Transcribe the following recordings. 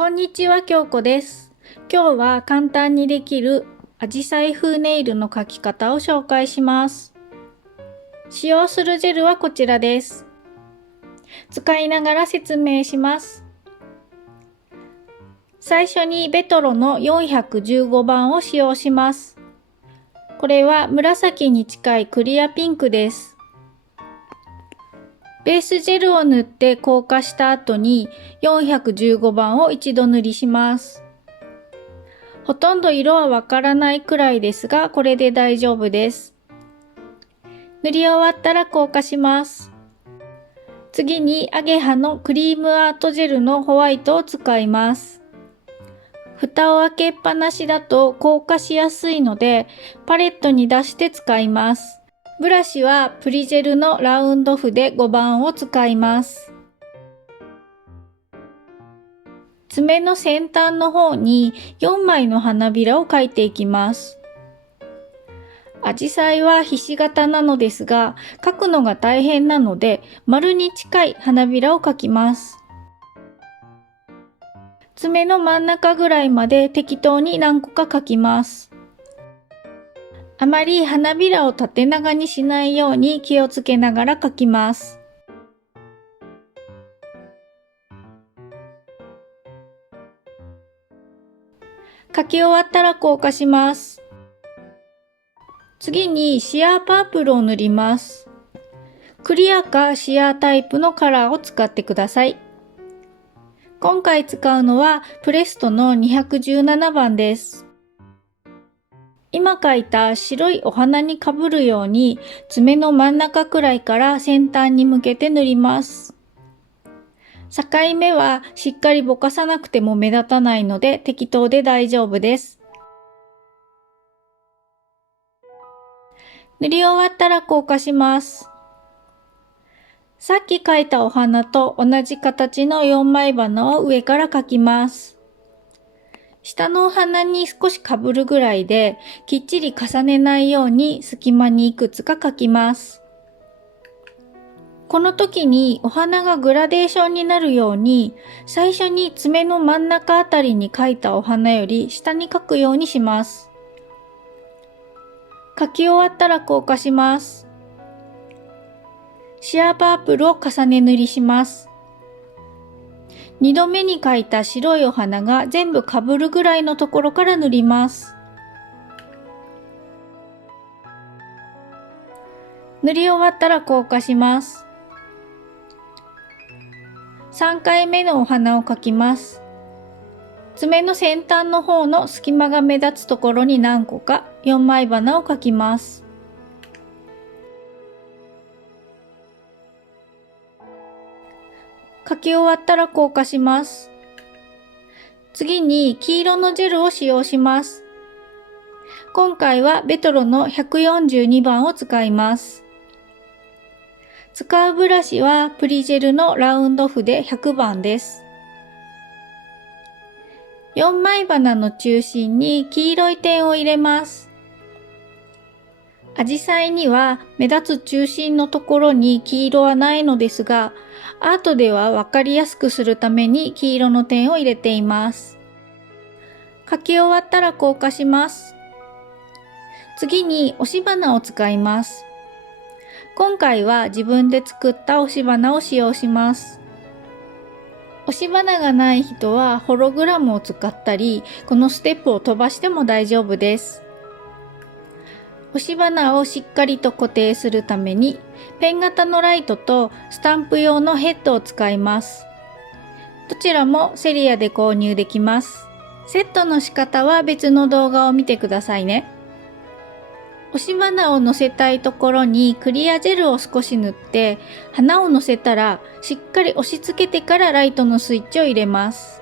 こんにちは、京子です。今日は簡単にできるアジサイ風ネイルの描き方を紹介します。使用するジェルはこちらです。使いながら説明します。最初にベトロの415番を使用します。これは紫に近いクリアピンクです。ベースジェルを塗って硬化した後に415番を一度塗りします。ほとんど色はわからないくらいですが、これで大丈夫です。塗り終わったら硬化します。次にアゲハのクリームアートジェルのホワイトを使います。蓋を開けっぱなしだと硬化しやすいので、パレットに出して使います。ブラシはプリジェルのラウンド筆5番を使います。爪の先端の方に4枚の花びらを描いていきます。アジサイはひし形なのですが、描くのが大変なので、丸に近い花びらを描きます。爪の真ん中ぐらいまで適当に何個か描きます。あまり花びらを縦長にしないように気をつけながら描きます。描き終わったら硬化します。次にシアーパープルを塗ります。クリアかシアータイプのカラーを使ってください。今回使うのはプレストの217番です。今描いた白いお花にかぶるように爪の真ん中くらいから先端に向けて塗ります。境目はしっかりぼかさなくても目立たないので適当で大丈夫です。塗り終わったら硬化します。さっき描いたお花と同じ形の4枚花を上から描きます。下のお花に少しかぶるぐらいできっちり重ねないように隙間にいくつか描きます。この時にお花がグラデーションになるように最初に爪の真ん中あたりに描いたお花より下に描くようにします。描き終わったら硬化します。シアーパープルを重ね塗りします。2度目に描いた白いお花が全部かぶるぐらいのところから塗ります。塗り終わったら硬化します。3回目のお花を描きます。爪の先端の方の隙間が目立つところに何個か4枚花を描きます。描き終わったら硬化します。次に黄色のジェルを使用します。今回はベトロの142番を使います。使うブラシはプリジェルのラウンド筆100番です。4枚花の中心に黄色い点を入れます。アジサイには目立つ中心のところに黄色はないのですが、アートではわかりやすくするために黄色の点を入れています。描き終わったら硬化します。次に押し花を使います。今回は自分で作った押し花を使用します。押し花がない人はホログラムを使ったり、このステップを飛ばしても大丈夫です。押し花をしっかりと固定するために、ペン型のライトとスタンプ用のヘッドを使います。どちらもセリアで購入できます。セットの仕方は別の動画を見てくださいね。押し花を乗せたいところにクリアジェルを少し塗って花を乗せたらしっかり押し付けてからライトのスイッチを入れます。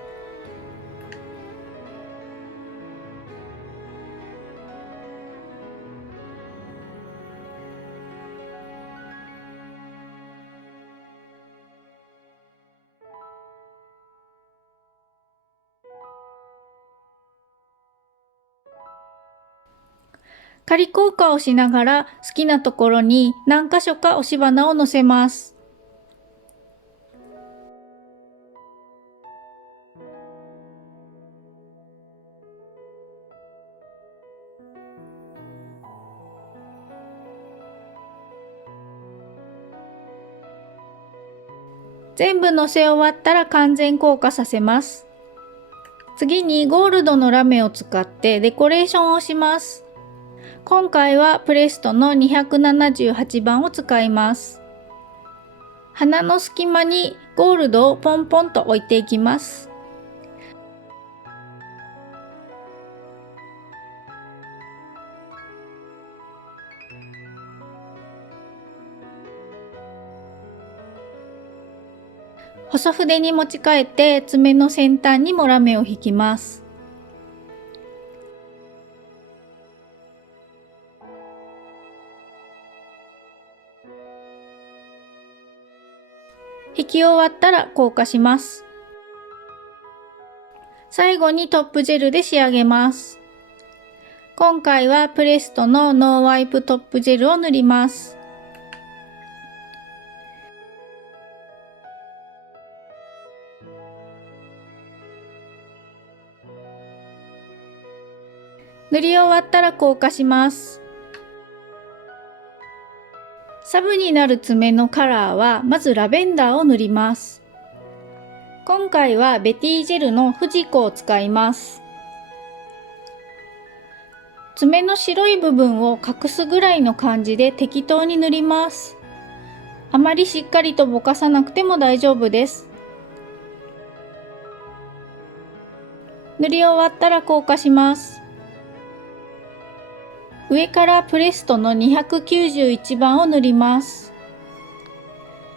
仮効果をしながら好きなところに何箇所か押し花を乗せます。全部のせ終わったら完全硬化させます。次にゴールドのラメを使ってデコレーションをします。今回はプレストの278番を使います。花の隙間にゴールドをポンポンと置いていきます。細筆に持ち替えて爪の先端にもラメを引きます。引き終わったら硬化します。最後にトップジェルで仕上げます。今回はプレストのノーワイプトップジェルを塗ります。塗り終わったら硬化します。サブになる爪のカラーはまずラベンダーを塗ります。今回はベティジェルのフジコを使います。爪の白い部分を隠すぐらいの感じで適当に塗ります。あまりしっかりとぼかさなくても大丈夫です。塗り終わったら硬化します。上からプレストの291番を塗ります。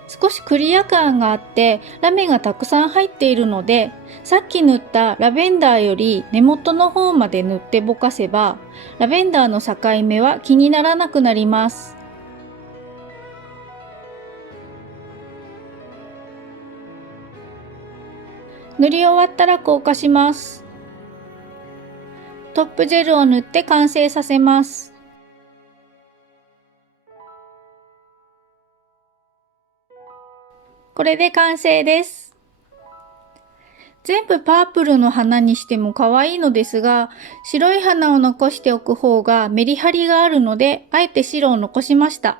少しクリア感があってラメがたくさん入っているので、さっき塗ったラベンダーより根元の方まで塗ってぼかせば、ラベンダーの境目は気にならなくなります。塗り終わったら硬化します。トップジェルを塗って完成させます。これで完成です。全部パープルの花にしても可愛いのですが、白い花を残しておく方がメリハリがあるので、あえて白を残しました。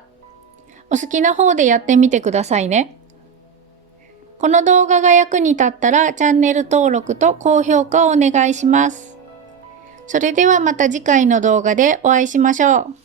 お好きな方でやってみてくださいね。この動画が役に立ったらチャンネル登録と高評価をお願いします。それではまた次回の動画でお会いしましょう。